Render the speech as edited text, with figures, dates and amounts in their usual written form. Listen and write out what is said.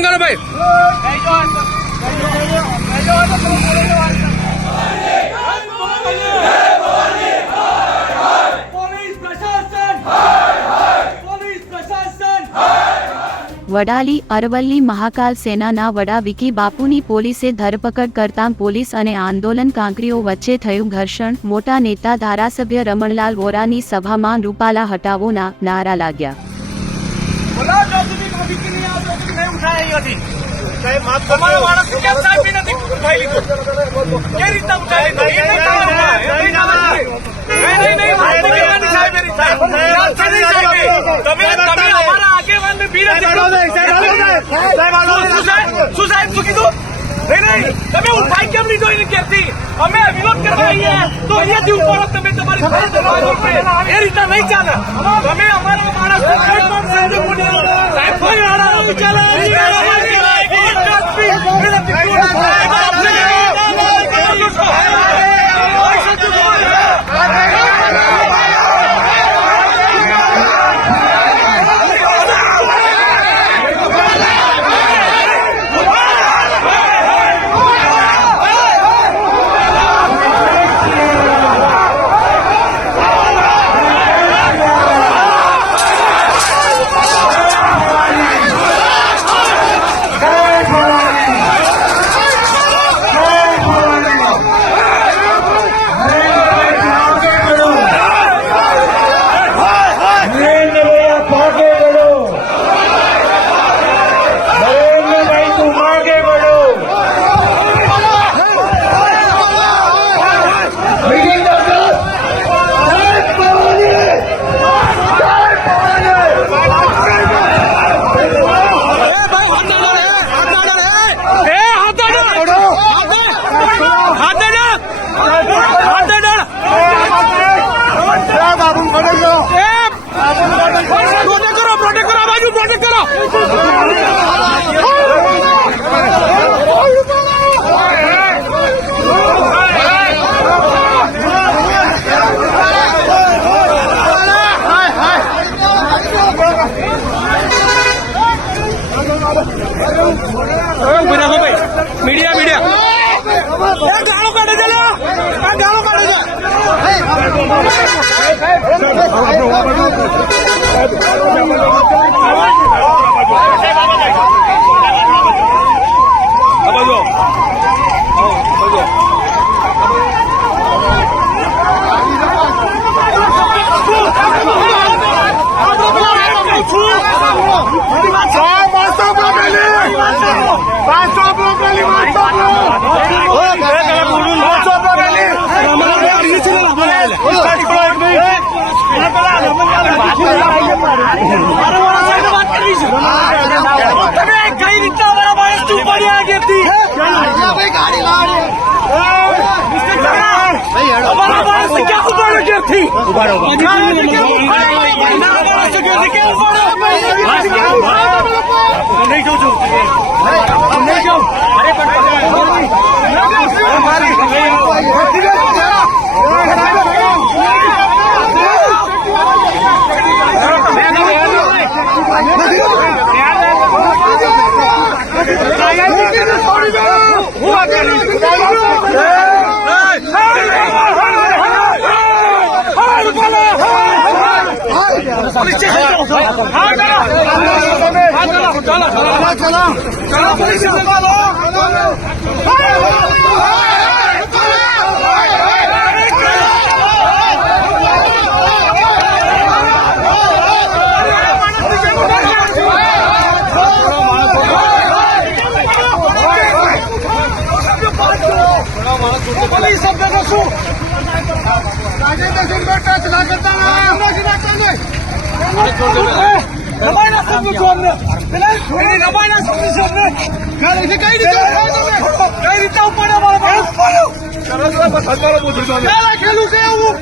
બંધ કરો ભાઈ. વડાલી અરવલ્લી મહાકાલ સેનાના વડા વિકી બાપુની પોલીસે ધરપકડ કરતાં પોલીસ અને આંદોલનકારીઓ વચ્ચે થયું ઘર્ષણ. મોટા નેતા ધારાસભ્ય રમણલાલ વોરાની સભામાં રૂપાલા હટાવોના નારા લાગ્યા. તમે ઉપાય કેમ લીધો એને કેતી અમે વિરોધ કરવા આવીએ તો અહીંયાથી ઉપર તમે તમારી એ રીતના નહીં ચાલે. તમે અમારા માણસ સાહેબ કોઈ આડા બિચારા ખેલું છે એવું